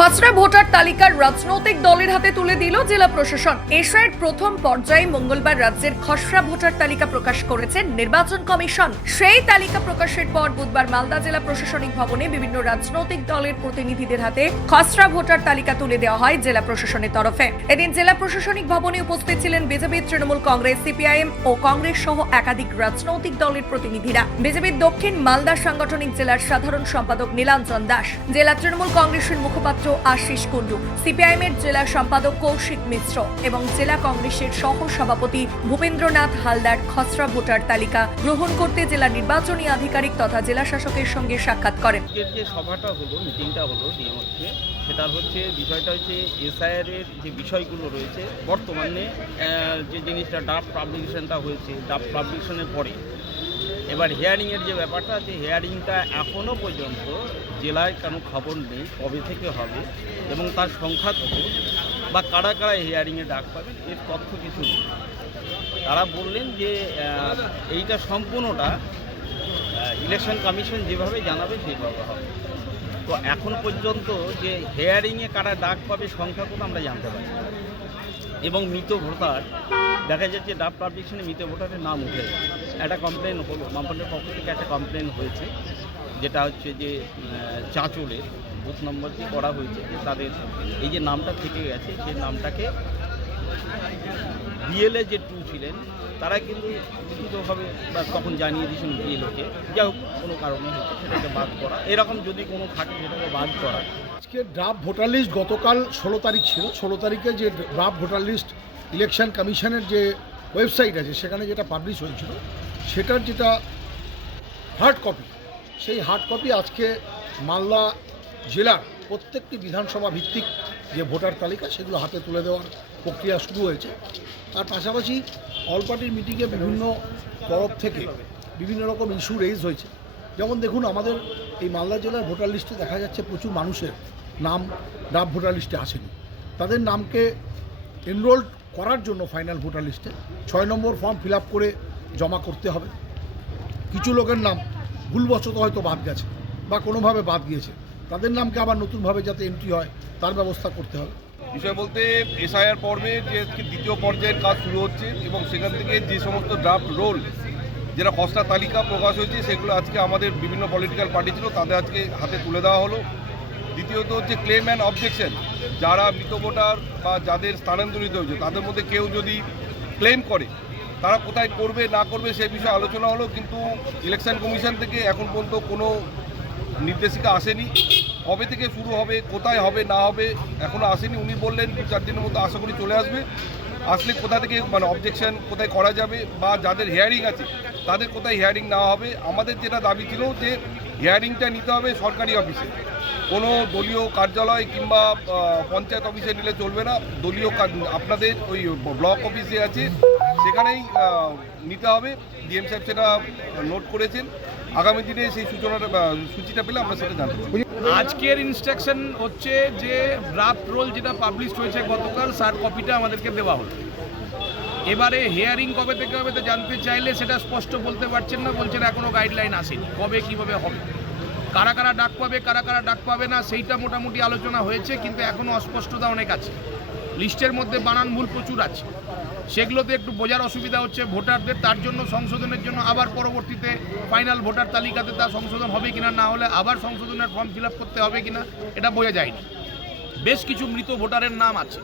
খসড়া ভোটার তালিকার রাজনৈতিক দলের হাতে তুলে দিল জেলা প্রশাসন। এশিয়ার প্রথম পর্যায়ে মঙ্গলবার রাজ্যের খসড়া ভোটার তালিকা প্রকাশ করেছে নির্বাচন কমিশন। সেই তালিকা প্রকাশের পর বুধবার মালদা জেলা প্রশাসনিক ভবনে বিভিন্ন রাজনৈতিক দলের প্রতিনিধিদের হাতে খসড়া ভোটার তালিকা তুলে দেওয়া হয় জেলা প্রশাসনের তরফে। এদিন জেলা প্রশাসনিক ভবনে উপস্থিত ছিলেন বিজেপি, তৃণমূল কংগ্রেস, সিপিআইএম ও কংগ্রেস সহ একাধিক রাজনৈতিক দলের প্রতিনিধিরা। বিজেপির দক্ষিণ মালদা সাংগঠনিক জেলার সাধারণ সম্পাদক নীলাঞ্জন দাস, জেলা তৃণমূল কংগ্রেসের মুখপাত্র আশিস কুন্ডু, সিপিআইএমের জেলা সম্পাদক কৌশিক মিশ্র এবং জেলা কংগ্রেসের সহ সভাপতি ভূপেন্দ্রনাথ হালদার খসড়া ভোটার তালিকা গ্রহণ করতে জেলা নির্বাচনী আধিকারিক তথা জেলা শাসকের সঙ্গে সাক্ষাৎ করেন। যে সভাটা হলো, মিটিংটা হলো ডিএমওতে, সেটার বিষয়টা হচ্ছে এসআইআর এর যে বিষয়গুলো রয়েছে বর্তমানে যে জিনিসটা ড্রাফট পাবলিকেশনটা হয়েছে, ড্রাফট পাবলিকেশনের পরে এবার হিয়ারিংয়ের যে ব্যাপারটা আছে, হিয়ারিংটা এখনও পর্যন্ত জেলায় কোনো খবর নেই কবে থেকে হবে এবং তার সংখ্যা কত বা কারা কারা হিয়ারিংয়ে ডাক পাবে এর তথ্য কিছু নেই। তারা বললেন যে এইটা সম্পূর্ণটা ইলেকশন কমিশন যেভাবে জানাবে সেইভাবে হবে। তো এখন পর্যন্ত যে হিয়ারিংয়ে কারা ডাক পাবে সংখ্যা কত আমরা জানতে পারি এবং মৃত ভোটার দেখা যাচ্ছে ড্রাফট পাবলিকেশনে মৃত ভোটারের নাম উঠে যায়। একটা কমপ্লেন হলো, কোম্পানির পক্ষ থেকে একটা কমপ্লেন হয়েছে, যেটা হচ্ছে যে চাঁচলের বুথ নম্বর দিয়ে করা হয়েছে যে তাদের এই যে নামটা থেকে গেছে সেই নামটাকে বিএলএ যে টু ছিলেন তারা কিন্তু লিখিতভাবে বা তখন জানিয়ে দিয়েছেন বিএলওকে, যাই হোক কোনো কারণে হচ্ছে সেটাকে বাদ করা, এরকম যদি কোনো থাকে সেটাকে বাদ করা। আজকে ড্রাফট ভোটার লিস্ট গতকাল 16 তারিখ ছিল। 16 তারিখে যে ড্রাফট ভোটার লিস্ট ইলেকশন কমিশনের যে ওয়েবসাইট আছে সেখানে যেটা পাবলিশ হয়েছিল সেটার যেটা হার্ড কপি, সেই হার্ড কপি আজকে মালদা জেলার প্রত্যেকটি বিধানসভা ভিত্তিক যে ভোটার তালিকা সেগুলো হাতে তুলে দেওয়ার প্রক্রিয়া শুরু হয়েছে। তার পাশাপাশি অল পার্টির মিটিংয়ে বিভিন্ন তরফ থেকে বিভিন্ন রকম ইস্যু রেইজ হয়েছে। যেমন দেখুন, আমাদের এই মালদা জেলার ভোটার লিস্টে দেখা যাচ্ছে প্রচুর মানুষের নাম ড্রাফট ভোটার লিস্টে আসেনি। তাদের নামকে এনরোল করার জন্য ফাইনাল ভোটার লিস্টে 6 নম্বর ফর্ম ফিল আপ করে জমা করতে হবে। কিছু লোকের নাম ভুলবশত হয়তো বাদ গেছে বা কোনোভাবে বাদ গিয়েছে, তাদের নামকে আবার নতুনভাবে যাতে এন্ট্রি হয় তার ব্যবস্থা করতে হবে। বিষয় বলতে এসআইআর পর্বে যে দ্বিতীয় পর্যায়ের কাজ শুরু হচ্ছে এবং সেখান থেকে যে সমস্ত ড্রাফট রোল যেটা খসড়া তালিকা প্রকাশ হয়েছে সেগুলো আজকে আমাদের বিভিন্ন পলিটিক্যাল পার্টি ছিল তাদের আজকে হাতে তুলে দেওয়া হলো। দ্বিতীয়ত হচ্ছে ক্লেম অ্যান্ড অবজেকশন, যারা মৃত ভোটার বা যাদের স্থানান্তরিত হয়েছে তাদের মধ্যে কেউ যদি ক্লেম করে তারা কোথায় করবে না করবে সেই বিষয়ে আলোচনা হলো, কিন্তু ইলেকশন কমিশন থেকে এখন পর্যন্ত কোনো নির্দেশিকা আসেনি। কবে থেকে শুরু হবে, কোথায় হবে না হবে এখনও আসেনি। উনি বললেন 2-4 দিনের মতো আশা করি চলে আসবে। আসলে কোথা থেকে অবজেকশন কোথায় করা যাবে বা যাদের হিয়ারিং আছে তাদের কোথায় হিয়ারিং নেওয়া হবে। আমাদের যেটা দাবি ছিল যে হিয়ারিংটা নিতে হবে সরকারি অফিসে, কোনো দলীয় কার্যালয় কিংবা পঞ্চায়েত অফিসে নিলে চলবে না। দলীয় আপনাদের ওই ব্লক অফিসে আছে সেখানেই নিতে হবে। ডিএম সাহেব সেটা নোট করেছেন। আগামী দিনে সেই সূচিটা পেলে আমরা সেটা জানতে পারি। আজকের ইনস্ট্রাকশন হচ্ছে যে ড্রাফট রোল যেটা পাবলিশ হয়েছে গতকাল তার কপিটা আমাদেরকে দেওয়া হলো। এবারে হিয়ারিং কবে থেকে হবে তো জানতে চাইলে সেটা স্পষ্ট বলতে পারছেন না, বলছেন এখনও গাইডলাইন আসেনি কবে কীভাবে হবে, কারা কারা ডাক পাবে কারা কারা ডাক পাবে না সেইটা মোটামুটি আলোচনা হয়েছে, কিন্তু এখনও অস্পষ্টতা অনেক আছে। লিস্টের মধ্যে বানান ভুল প্রচুর আছে, সেগুলোতে একটু বোঝার অসুবিধা হচ্ছে ভোটারদের। তার জন্য সংশোধনের জন্য আবার পরবর্তীতে ফাইনাল ভোটার তালিকাতে তার সংশোধন হবে কিনা, না হলে আবার সংশোধনের ফর্ম ফিল আপ করতে হবে কিনা এটা বোঝা যায়নি। বেশ কিছু মৃত ভোটারের নাম আছে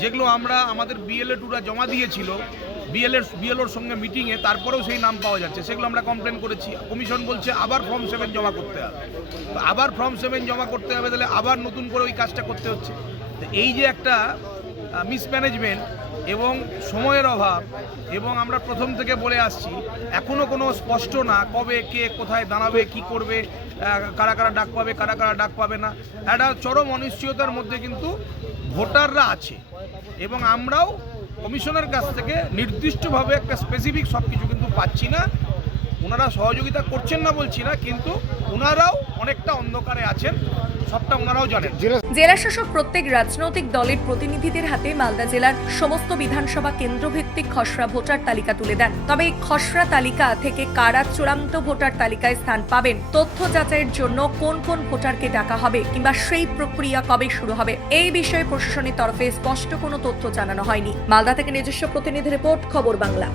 যেগুলো আমরা আমাদের বিএলএ টুরা জমা দিয়েছিল বিএলওর সঙ্গে মিটিংয়ে, তারপরেও সেই নাম পাওয়া যাচ্ছে, সেগুলো আমরা কমপ্লেন করেছি। কমিশন বলছে আবার ফর্ম 7 জমা করতে হবে, তো আবার ফর্ম 7 জমা করতে হবে, তাহলে আবার নতুন করে ওই কাজটা করতে হচ্ছে। তো এই যে একটা মিসম্যানেজমেন্ট এবং সময়ের অভাব, এবং আমরা প্রথম থেকে বলে আসছি এখনও কোনো স্পষ্ট না কবে কে কোথায় দাঁড়াবে, কি করবে, কারা কারা ডাক পাবে কারা কারা ডাক পাবে না, একটা চরম অনিশ্চয়তার মধ্যে কিন্তু ভোটাররা আছে। এবং আমরাও কমিশনের কাছ থেকে নির্দিষ্টভাবে একটা স্পেসিফিক সব কিছু কিন্তু পাচ্ছি না। ওনারা সহযোগিতা করছেন না বলছি না, কিন্তু ওনারাও অনেকটা অন্ধকারে আছেন, সবটা ওনারাও জানেন। জেলা শাসক প্রত্যেক রাজনৈতিক দলের প্রতিনিধিদের হাতে মালদা জেলার সমস্ত বিধানসভা কেন্দ্রভিত্তিক খসড়া ভোটার তালিকা তুলে দেন। তবে এই খসড়া তালিকা থেকে কারা চূড়ান্ত ভোটার তালিকায় স্থান পাবেন, তথ্য যাচাইয়ের জন্য কোন কোন ভোটারকে ডাকা হবে কিংবা সেই প্রক্রিয়া কবে শুরু হবে, এই বিষয়ে প্রশাসনের তরফে স্পষ্ট কোনো তথ্য জানানো হয়নি। মালদা থেকে নিজস্ব প্রতিনিধি রিপোর্ট, খবর বাংলা।